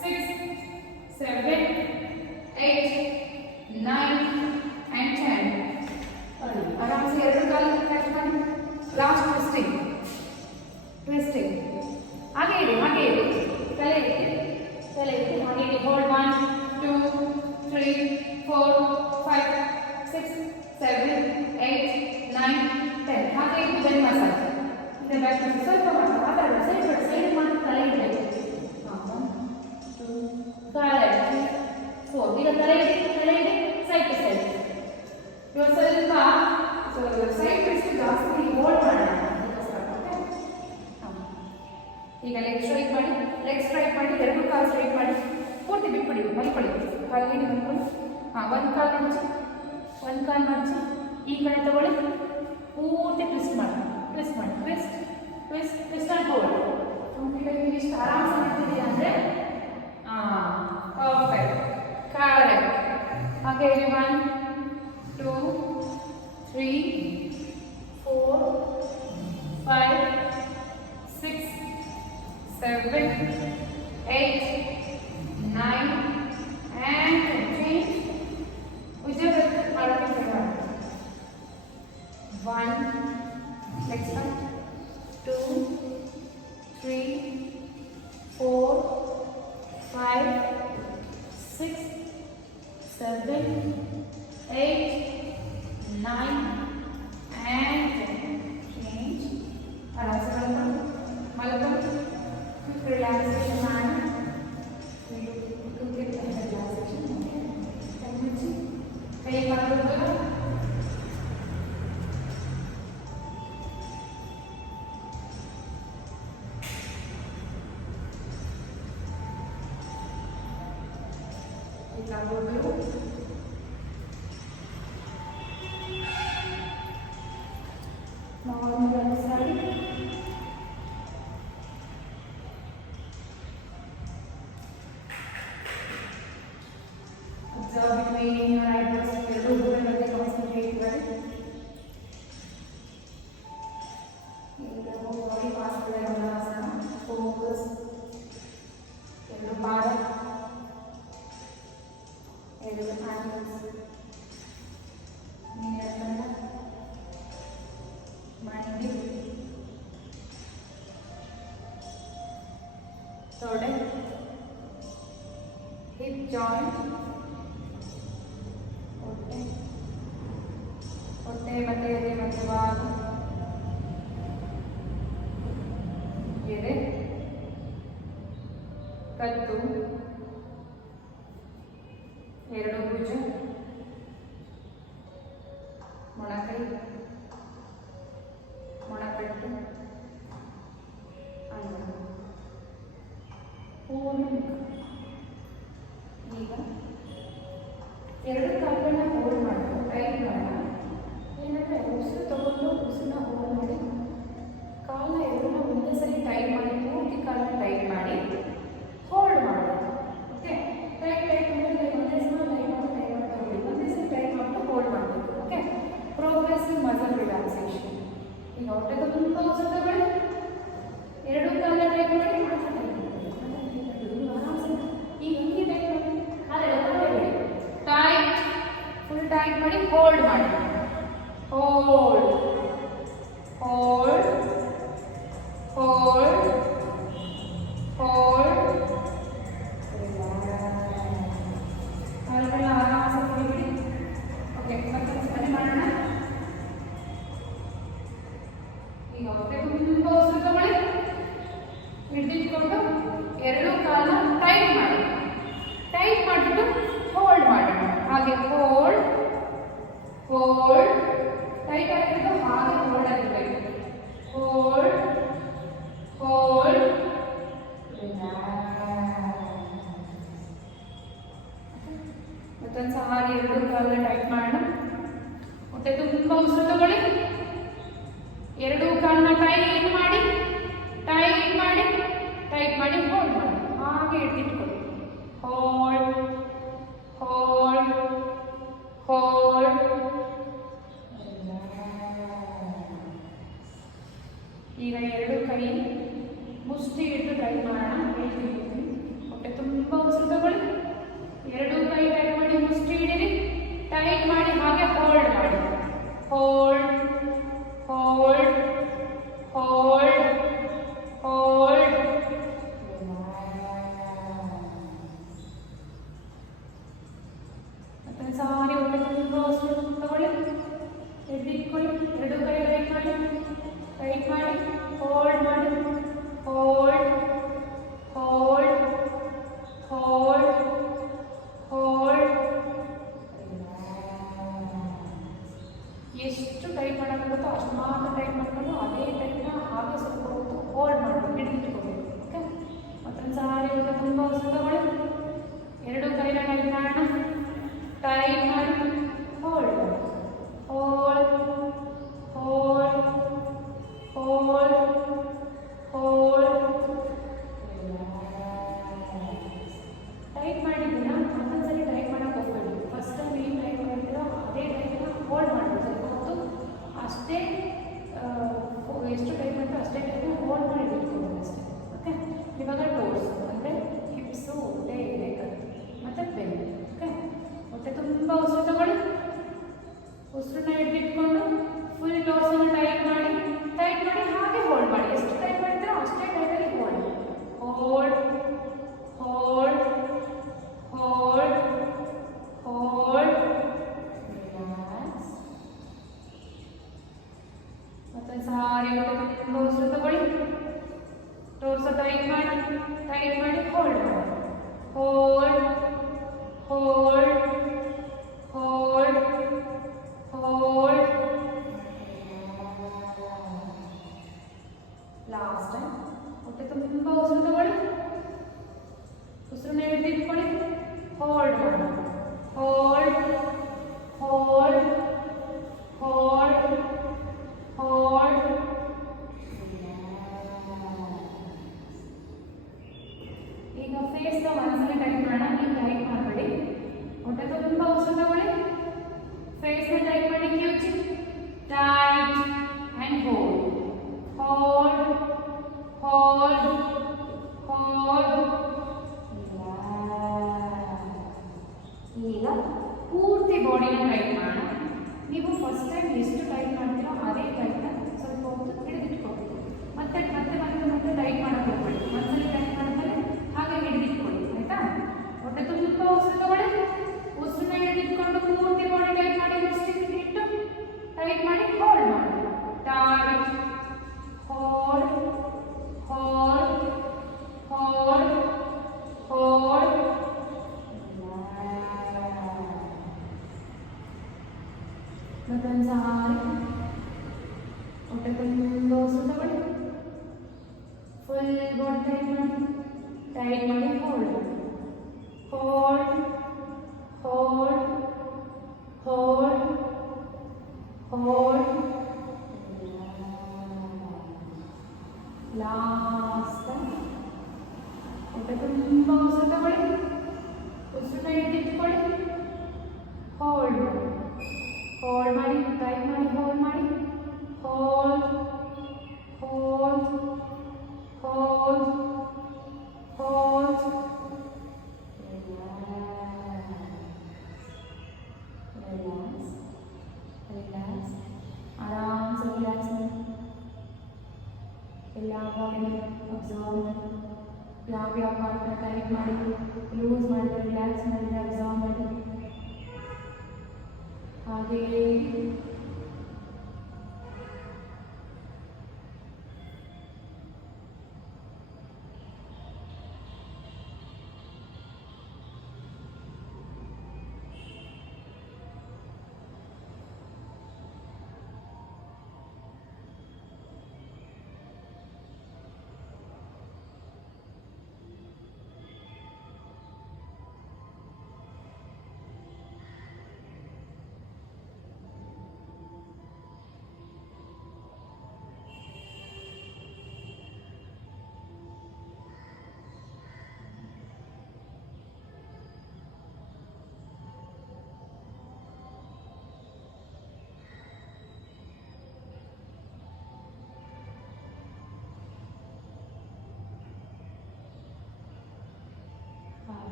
6, 7, 8, 9 and 10. आराम से ಎರಡು ಕಾಲು ಟಚ್ ಮಾಡಿ. Last twisting. ಹಾಗೆ ಇರಿ. ತಲೆ ಎತ್ತಿ ಹಾಗೆ ಇರಿ. ಹೋಲ್ಡ್. 1, 2, 3, 4, 5, 6, 7, 8, 9 9 10 ಹಾಗೆ ಇದು ಬೆನ್ ಮಸಾಜ್ ಇದೆ ಬ್ಯಾಕ್ ಟು ಸ್ವಲ್ಪ ಮಾತಾಡೋಣ ಸೈಡ್ ಮಾಡಿ ತಲೆ ಇಡಬೇಕು 1 2 3 4 ಈಗ ತಲೆ ಇಡಿ ಸೈಡ್ ಟು ಸೈಡ್ ಇವಾಗ ಸ್ವಲ್ಪ ಸೈಡ್ ಟು ಜಾಸ್ತಿ ಹೋಲ್ಡ್ ಮಾಡೋಣ ಈಗ ಲೆಗ್ ಸ್ಟ್ರೈಕ್ ಮಾಡಿ ಎರಡು ಕಾಲು ಸ್ಟ್ರೈಟ್ ಮಾಡಿ ಪೂರ್ತಿ ಬಿಟ್ಬಿಡಿ ಮಲ್ಕೊಳ್ಳಿ ಕಾಲು ನೀಡಿ ಮಲ್ಕೊಳ್ಳಿ ಒಂದು ಕಾಲು ಮಡಚಿ ಈ ಕಡೆ ತಗೊಳ್ಳಿ ಪೂರ್ತಿ ಟ್ವಿಸ್ಟ್ ಮಾಡಿ ಟ್ವಿಸ್ಟ್ ಆ್ಯಂಡ್ ಹೋಲ್ಡ್ ಕಂಪ್ಲೀಟಾಗಿ ಇಷ್ಟು ಆರಾಮ್ಸೆ ಮಾಡ್ತಿದ್ದೀವಿ ಅಂದರೆ ಪರ್ಫೆಕ್ಟ್ ಕರೆಕ್ಟ್ ಹಾಗೆ 1 2 3 4 5 6 7 8 9 and change whichever part of the hand 1 next one 2 3 4 5 6 7 8 9 and change malakam relaxation mana to get relaxation kai ಮಾಡೋದು normal side observe between your eyebrows ಎರಡು ಮೇಲೆ ಕಾನ್ಸಂಟ್ರೇಟ್ ಮಾಡಿ ಈಗ ಬಾಡಿ ಪಾರ್ಟ್ಸ್ ಗಳ ಗಮನಿಸೋಣ ಫೋಕಸ್ ಎರಡು ಪಾದ ಎರಡು ಹ್ಯಾಂಡ್ಸ್ ನೀರನ್ನ ಮಂಡಿ ತೊಡೆ ಹಿಪ್ ಜಾಯಿಂಟ್ ಹೊಟ್ಟೆ ಮತ್ತೆ ಎದೆ ಮಧ್ಯಭಾಗ ಎದೆ ಕತ್ತು ಎರಡು ಭುಜ ಮೊಣಕೈ ಮೊಣಕಟ್ಟು ಅಂಗ ಪೂರ್ಣ ಮುಖ ಈಗ ಎರಡು ಕಾಲುಗಳನ್ನ ಹೋಲ್ಡ್ ಮಾಡೋದು ಟೈಟ್ ಮಾಡೋಣ ಏನಂದರೆ ಉಸಿರು ತಗೊಂಡು ಉಸಿರನ್ನ ಹೋಲ್ಡ್ ಮಾಡಿ ಕಾಲನ್ನ ಎರಡನ್ನ ಒಂದೇ ಸರಿ ಟೈಟ್ ಮಾಡಿ ಪೂರ್ತಿ ಕಾಲನ್ನ ಟೈಟ್ ಮಾಡಿ ಹೋಲ್ಡ್ ಮಾಡೋದು ಓಕೆ ಟೈಟ್ ಅಂದರೆ ಒಂದೇ ಸಲ ಟೈಟ್ ಮಾಡ್ತಾ ಹೋಗಿ ಒಂದೇ ಸರಿ ಟೈಟ್ ಮಾಡ್ತಾ ಹೋಲ್ಡ್ ಮಾಡಬೇಕು ಓಕೆ ಪ್ರೋಗ್ರೆಸಿವ್ ಮಸಲ್ ರಿಲ್ಯಾಕ್ಸೇಷನ್ ಈಗ ಹೊಟ್ಟೆ ತುಂಬ ಉಸಿರು ತಗೊಳ್ಳಿ ಎರಡು ಕಾಲ ಟೈಟ್ ಮಾಡಿ ಆರಾಮ್ಸೆ ಈಗ ಹಿಂಗೆ ಟೈಟ್ ಮಾಡಿ ಕಾಲೆಲ್ಲ ಟೈಟ್ ಫುಲ್ ಟೈಟ್ ಮಾಡಿ ಹೋಲ್ಡ್ ಮಾಡಿ ಹೋಲ್ಡ್ ಹೋಲ್ಡ್ ಹೋಲ್ಡ್ ಹೋಲ್ಡ್ ಕಾಲುಗಳನ್ನ ಆರಾಮ್ಸೆ ಕುಡಿಬಿಡಿ ಓಕೆ ಮತ್ತೆ ಮಾಡೋಣ ಈಗ ಹೊಟ್ಟೆ ತುಂಬ ಉಸಿರು ತಗೊಳ್ಳಿ ಹಿಡಿದಿಟ್ಕೊಂಡು ಎರಡು ಕಾಲನ್ನ ಟೈಟ್ ಮಾಡಿ ಟೈಟ್ ಮಾಡಿಬಿಟ್ಟು ಹೋಲ್ಡ್ ಮಾಡೋಣ ಹಾಗೆ ಹೋಲ್ಡ್ ಹೋಲ್ಡ್ ಟೈಟ್ ಆಗಿರೋದು ಹಾಗೆ ಹೋಲ್ಡ್ ಆಗಿರಬೇಕು ಹೋಲ್ಡ್ ಹೋಲ್ಡ್ ಮತ್ತೊಂದು ಸಲ ಎರಡು ಕಾಲನ್ನ ಟೈಟ್ ಮಾಡೋಣ ಹೊಟ್ಟೆ ತುಂಬ ಉಸಿರು ತಗೊಳ್ಳಿ ಎರಡು ಕಾಲನ್ನ ಟೈಟ್ ಮಾಡಿ ಹೋಲ್ಡ್ ಮಾಡಿ ಹಾಗೆ ಹಿಡಿದಿಟ್ಕೊಳ್ಳಿ ಹೋಲ್ಡ್ ಹೋಲ್ಡ್ ಹೋಲ್ಡ್ ಈಗ ಎರಡು ಕೈ ಮುಷ್ಟಿ ಹಿಡಿದು ಟ್ರೈ ಮಾಡೋಣ ಹೇಳ್ತೀನಿ ಹೊಟ್ಟೆ ತುಂಬ ಉಸಿರು ತಗೊಳ್ಳಿ ಎರಡು ಕೈ ಟೈಟ್ ಮಾಡಿ ಮುಷ್ಟಿ ಹಿಡಿರಿ ಟೈಟ್ ಮಾಡಿ ಹಾಗೆ ಹೋಲ್ಡ್ ಮಾಡಿ ಹೋಲ್ಡ್ ಹೋಲ್ಡ್ ಹೋಲ್ಡ್ ಹೋಲ್ಡ್ ಮತ್ತೆ ಸಾರಿ ಹೊಟ್ಟೆ ತುಂಬ ಉಸಿರು ತಗೊಳ್ಳಿ ಎದ್ದಿಟ್ಕೊಳ್ಳಿ ಎರಡು ಎಷ್ಟು ಟೈಟ್ ಮಾಡೋಕ್ಕಾಗುತ್ತೋ ಅಷ್ಟು ಮಾತ್ರ ಟೈಟ್ ಮಾಡ್ಕೊಂಡು ಅದೇ ಟೈಟ್ನ ಹಾಗೆ ಸ್ವಲ್ಪ ಹೊತ್ತು ಹೋಲ್ಡ್ ಮಾಡಬೇಕು, ಹಿಡಿದಿಟ್ಕೋಬೇಕು. ಓಕೆ, ಮತ್ತೊಂದು ಸಾರಿ ಊಟ ತುಂಬ ಉಸಿರು ತಗೊಳ್ಳಿ. ಎರಡು ಕೈನ ಟೈಟ್ ಮಾಡೋಣ. ಟೈಟ್ ಮಾಡಿ hold hold hold hold hold. Tight ಮಾಡಿದ್ದೀರಾ ಮತ್ತೊಂದ್ಸರಿ ಟೈಟ್ ಮಾಡೋಕ್ಕೆ ಹೋಗ್ಬೇಡಿ. ಫಸ್ಟ್ ಟೈಮ್ ಏನು ಟೈಟ್ ಮಾಡಿದ್ದೀರೋ ಅದೇ ಟೈಟ್ನ ಹೋಲ್ಡ್ ಮಾಡಬೇಕು ಸ್ವಲ್ಪ ಹೊತ್ತು. ಅಷ್ಟೇ ಎಷ್ಟು ಟೈಟ್ ಮಾಡ್ತೀರೋ ಅಷ್ಟೇ ಟೈಟ್ನ ಹೋಲ್ಡ್ ಮಾಡಿ ಇಟ್ಕೊಬೇಕು ಅಷ್ಟೇ. ಓಕೆ, ಇವಾಗ ಟೋಸ್ ಅಂದರೆ ಹಿಪ್ಸು, ಹೊಟ್ಟೆ, ನೆಕ್ ಮತ್ತು ಬೆನ್ನು. ಓಕೆ, ಹೊಟ್ಟೆ ತುಂಬ ಉಸಿರು ತಗೊಳ್ಳಿ. ಉಸಿರನ್ನ ಹಿಡಿದಿಟ್ಕೊಂಡು ಫುಲ್ ಟೋಸನ್ನು ಟೈಟ್ ಮಾಡಿ ಹಾಗೆ ಹೋಲ್ಡ್ ಮಾಡಿ. ಎಷ್ಟು ಟೈಟ್ ಮಾಡ್ತೀರೋ ಅಷ್ಟೇ ಟೈಟಲ್ಲಿ hold hold hold hold hold. Relax. ಮತ್ತೊಂದು ಸಾರಿ ತುಂಬ ಉಸಿರು ತಗೊಳ್ಳಿ. ಟೋರ್ಸು ಟೈಟ್ ಮಾಡಿ ಹೋಲ್ಡ್ ಮಾಡಿ. Hold hold hold hold. Last time ಹೊಟ್ಟೆ ತುಂಬ ಉಸಿರು ತಗೊಳ್ಳಿ. ಉಸಿರನ್ನ ಹಿಡಿದಿಟ್ಕೊಳ್ಳಿ. ಹೋಲ್ಡ್ ಮಾಡಿ. Hold hold hold hold. ಈಗ ಫೇಸ್ನ ಒಂದ್ಸಲ ಟೈಟ್ ಮಾಡೋಣ. ನೀವು ಟೈಟ್ ಮಾಡಬೇಡಿ. ಹೊಟ್ಟೆ ತುಂಬ ಉಸಿರು ತಗೊಳ್ಳಿ. ಫೇಸ್ನ ಟೈಟ್ ಮಾಡಿ ಕಿವುಚಿ. Tight and hold hold hold hold. ಈಗ ಪೂರ್ತಿ ಬಾಡಿನ ಟೈಟ್ ಮಾಡೋಣ. ನೀವು ಫಸ್ಟ್ ಟೈಮ್ ಎಷ್ಟು ಟೈಟ್ ಮಾಡ್ತೀರೋ ಅದೇ ಟೈಟ್ನ ಸ್ವಲ್ಪ ಹೊತ್ತು ಹಿಡಿದಿಟ್ಕೊಬೇಕು. ಮತ್ತೆ ಮತ್ತೆ ಮತ್ತೆ ಮತ್ತೆ ಟೈಟ್ ಮಾಡೋಕ್ಕೆ ಹೋಗ್ಬೇಡಿ. ಒಂದ್ಸಲ ಟೈಟ್ ಮಾಡಿದ್ಮೇಲೆ ಹಾಗೆ ಹಿಡಿದಿಟ್ಕೊಳ್ಳಿ. ಆಯಿತಾ? ಹೊಟ್ಟೆ ತುಂಬ ಉಸಿರು ತಗೊಳ್ಳಿ. ಉಸಿರನ್ನ ಹಿಡಿದಿಟ್ಕೊಂಡು ಪೂರ್ತಿ ಬಾಡಿ ಟೈಟ್ ಮಾಡಿ ಇಟ್ಟು ಟೈಟ್ ಮಾಡಿ ಹೋಲ್ಡ್ ಮಾಡಿ. Tight hold hold hold hold. ಮತ್ತೊಂದು ಸಾರಿ ಹೊಟ್ಟೆ ತುಂಬ ಉಸಿರು ತಗೊಳ್ಳಿ. ಫುಲ್ ಬಾಡಿ ಟೈಟ್ ಮಾಡಿ hold hold hold hold hold. Last ಹೊಟ್ಟೆ ತುಂಬ ಉಸಿರು ತಗೊಳ್ಳಿ. ಉಸಿರನ್ನ ಹಿಡಿದಿಟ್ಕೊಳ್ಳಿ. ಹೋಲ್ಡ್ ಮಾಡಿ ಟೈಟ್ ಮಾಡಿ ಹೋಲ್ಡ್ ಮಾಡಿ. Hold hold hold hold. Relax relax. ಆರಾಮ್ಸೆ ರಿಲ್ಯಾಕ್ಸ್ ಮಾಡಿ. ಎಲ್ಲ ಬಾಡಿ ಅಬ್ಸರ್ವ್ ಮಾಡಿ. ಯಾವ್ಯಾವ ಪಾರ್ಟ್ನ ಟೈಟ್ ಮಾಡಿ ಲೂಸ್ ಮಾಡಿ ರಿಲ್ಯಾಕ್ಸ್ ಮಾಡಿ ಅಬ್ಸರ್ವ್ ಮಾಡಿ. ಹಾಗೆ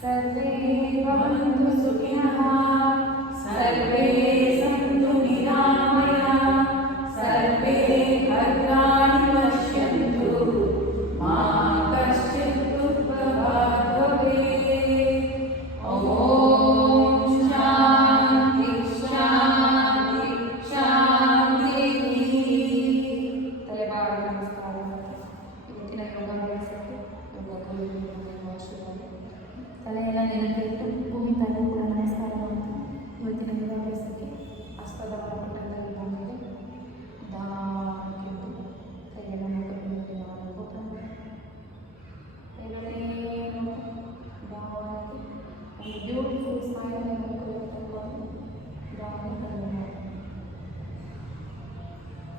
सर्वे भवन्तु सुखिनः सर्वे सन्तु निरामयाः सर्वे भद्राणि पश्यन्तु मा कश्चित् दुःखभाग् भवेत् ॐ शान्ति शान्ति शान्तिः ತಲೆಬಾಗಿ ನಮಸ್ಕಾರ ಇವತ್ತಿನ ಯೋಗಾಭ್ಯಾಸಕ್ಕೆ ಯೋಗ ಗುರು ಆಶೀರ್ವಾದ ತಲೆಯೆಲ್ಲ ನೆನಪಿಟ್ಟು ಭೂಮಿ ತಾಯಿಗೂ ಕೂಡ ನಮಸ್ಕಾರ ಮಾಡ್ತೀನಿ ಇವತ್ತಿನ ಯೋಗಾಭ್ಯಾಸಕ್ಕೆ ಹಸ್ತದ ಹೊರಪಟ್ಟಂತಾಗಿ ಬಂದಿದೆ ದಾಕಿಟ್ಟು ಕೈಯೆಲ್ಲ ಮುಖಕ್ಕೆ ಮಾಡಿಕೊಂಡು ಎರಡನೇ ದಾವಾಗಿ ಒಂದು ಬ್ಯೂಟಿಫುಲ್ ಸ್ಮೈಲನ್ನು ಮುಖದಲ್ಲಿ ತಗೊಂಡು ದಾಗಿ ಕಣ್ಣು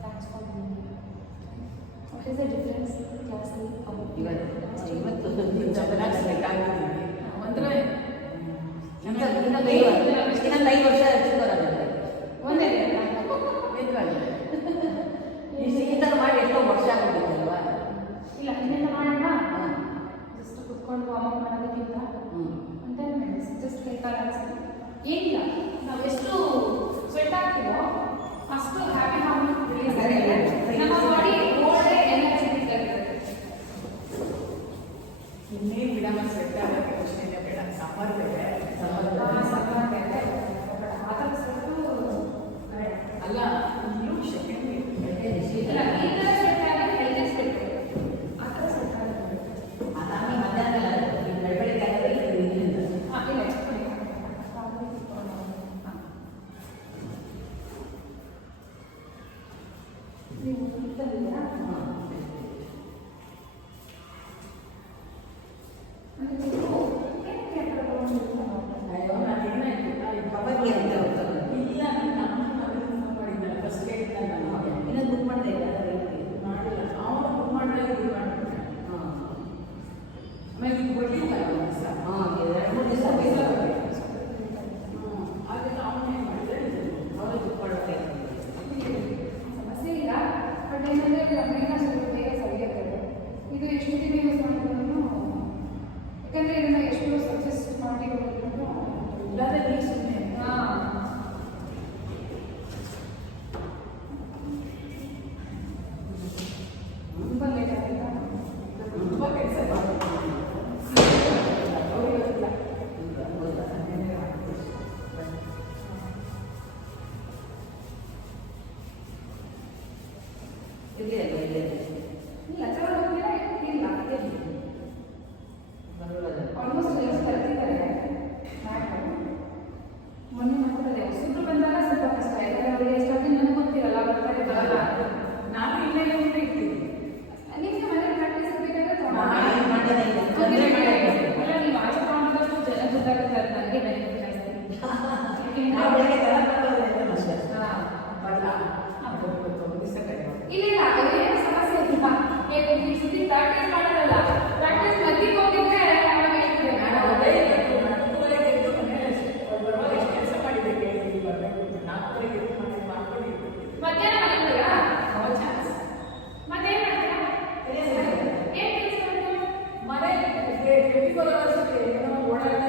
thanks for what is the difference ಕ್ಲಾಸಲ್ಲಿ ಇವತ್ತು ಚೆನ್ನಾಗಿ ಸೆಟ್ ಆಗಿದ್ದೀನಿ ಮಂತ್ರ ಇನ್ನೊಂದು 5 ವರ್ಷ ಚಿಕ್ಕವರಾಗುತ್ತೆ ಒಂದೇ ನಿಜವಾಗಿದೆ ಈ ಥರ ಮಾಡಿ ಎಷ್ಟೋ ವರ್ಷ ಆಗಿಬಿಟ್ಟಿದ್ದಲ್ವಾ? ಇಲ್ಲ ಇನ್ನೇನು ಮಾಡೋಣ ಜಸ್ಟ್ ಕುತ್ಕೊಂಡು ವಾರ್ಮ್ ಮಾಡೋದಕ್ಕಿಂತ ಒಂದು 10 ಮಿನಿಟ್ಸ್ ಜಸ್ಟ್ ಕೈ ಕಾಲು ಆಡಿಸಿ ಏನಿಲ್ಲ ನಾವು ಎಷ್ಟು ಸ್ವೆಟ್ ಆಗ್ತೀವೋ ಅಷ್ಟು ಹ್ಯಾಪಿ ಹಾರ್ಮೋನ್ ರಿಲೀಸ್ ಆಗುತ್ತೆ ನಮ್ಮ ಬಾಡಿ ಒಳ್ಳೆ ಎನರ್ಜೆಟಿಕ್ ಆಗಿರುತ್ತೆ ಇನ್ನೇನು ಬಿಡಮ್ಮ ಸೆಟ್ ಆಗೋಕ್ಕೆ ಪ್ರಶ್ನೆ ಇಲ್ಲ ಬೇಡ ಸಮ್ಮರ್ ಬೇರೆ ಆ ಥರ ಸ್ವೆಟ್ಟು ಅಲ್ಲ ಇಲ್ಲೂ ಸೆಕೆಂಡ್ ಇಲ್ಲ ಈ ಥರ ಸ್ವೆಟ್ ಆಗೋದು ಹೆಲ್ದಿ ಸ್ವೆಟ್ ಆ ಥರ ಸ್ವೆಟ್ ಆಗುತ್ತೆ ಅದಾಗಿ ಮಧ್ಯಾಹ್ನ ಬೆಳಬೆಳಗ್ಗೆ ಆಗೋದ್ರೆ ಇದರಿಂದ ಇಲ್ಲ ನೀವು ಇದ್ದಲ್ಲಿದ್ದೀರಾ ಅಯ್ಯೋ ನಾನು ಏನಾಯ್ತು ಪವರ್ಗೆ ಅಂತ ಹೋಗ್ತಾರೆ. ಇಲ್ಲ ನಾನು ನಮ್ಮ ಮಾಡಿದ್ದೆ ಫಸ್ಟ್ ಹೇಳಿದ್ದ ನಾನು ಇನ್ನೊಂದು ಬುಕ್ ಮಾಡ್ತಾ ಇಲ್ಲ ಮಾಡಿಲ್ಲ ಅವನು ಬುಕ್ ಮಾಡಿದ್ರೆ ಇದು ಮಾಡ್ಬಿಟ್ಟೆ ಆಮೇಲೆ ಇದು ಕೊಟ್ಟಿಲ್ಲ ಸರ್ ಹಾಂ 2-3 ದಿವಸ ಅದನ್ನ ಅವನೇನು ಮಾಡಿದ್ರೆ ಅವರು ಬುಕ್ ಮಾಡೋಕ್ಕೆ ಸಮಸ್ಯೆ ಇಲ್ಲ ಬಟ್ ಏನಂದರೆ ಮೈನ ಸ್ವಲ್ಪ ಬೇಗ ಸರಿಯುತ್ತೆ ಇದು ಎಷ್ಟು ದಿನ ಯೂಸ್ ಮಾಡಿದ್ರು ಯಾಕಂದರೆ ಇದನ್ನು ಎಷ್ಟು ಸಜೆಸ್ಟ್ ಮಾಡಿ ಇಲ್ಲಾಂದ್ರೆ ನೀವು ಸುಮ್ಮನೆ ಹಾಂ ತುಂಬ ಲೇಟ್ ಆಗುತ್ತಾ ತುಂಬ ಕೆಲಸ ಇಲ್ಲ ಚಲೋ ಹೋಗ್ತೀರಾ ಇಲ್ಲ ಆಲ್ಮೋಸ್ಟ್ ಎಲ್ಲ ಕಲ್ತಿದ್ದಾರೆ ಮಾಡ್ತಾರೆ ಮೊನ್ನೆ ಮಾಡ್ತಾರೆ ಹೊಸಬ್ರು ಬಂದಾಗ ಸ್ವಲ್ಪ ಕಷ್ಟ ಯಾಕಂದರೆ ಅವರಿಗೆ ಸ್ಟಾರ್ಟಿಂಗ್ ನನಗೆ ಗೊತ್ತಿರಲ್ಲ ಬರ್ತಾರೆ ಬರಲ್ಲ ಅಂತ ನಾನು ಇಲ್ಲೇ ಇರ್ತೀನಿ ನಿಮಗೆ ಮನೇಲಿ ಪ್ರಾಕ್ಟೀಸ್ ಬೇಕಾದ್ರೆ ನಾನು ಮಾಡೋದೇ ಇಲ್ಲ. ಅಲ್ಲ ನೀವು ಆಚೆ ತಗೊಂಡಷ್ಟು ಜನ ಗೊತ್ತಾಗುತ್ತೆ ಅದು ನನಗೆ ಬೆನಿಫಿಟ್ ಜಾಸ್ತಿ ನಾವು ಬೆಳಗ್ಗೆ ತರ ಬರೋದು ಅಷ್ಟೇ ಹಾಂ ಬರಲ್ಲ ದಿವಸ ಕಡೆ ಇಲ್ಲ ಇಲ್ಲ ಅದೇನು ಸಮಸ್ಯೆ ಇಲ್ಲ ಈ ಸುದ್ದಿ ಪ್ರಾಕ್ಟೀಸ್ ಮಾಡೋದಲ್ಲ ಪ್ರಾಕ್ಟೀಸ್ ಮಧ್ಯಕ್ಕೆ ಹೋಗಿದ್ರೆ ಅವಾಗ ಹೇಳ್ತೇವೆ ನಾನು ಅದೇ ನಾಲ್ಕೂವರೆಗೆ ಎದ್ದು ಮನೆಯಲ್ಲಿ ಬರುವಾಗ ಎಷ್ಟು ಕೆಲಸ ಮಾಡಿದ್ದೆ ಕೇಳಿ ಬರಬೇಕು ನಾಲ್ಕೂವರೆಗೆ ಎದ್ದು ಮನೆ ಮಾಡ್ಕೊಂಡು ಮಧ್ಯಾಹ್ನ ಮಾಡ್ತೀರಾ ನೋ ಚಾನ್ಸ್ ಮತ್ತೇನು ಮಾಡ್ತೀರಾ ಏನು ಕೆಲಸ ಮಾಡ್ತೀರಾ ಮನೆ 24 hours ಏನೋ ಓಡಾಡ್ತಾ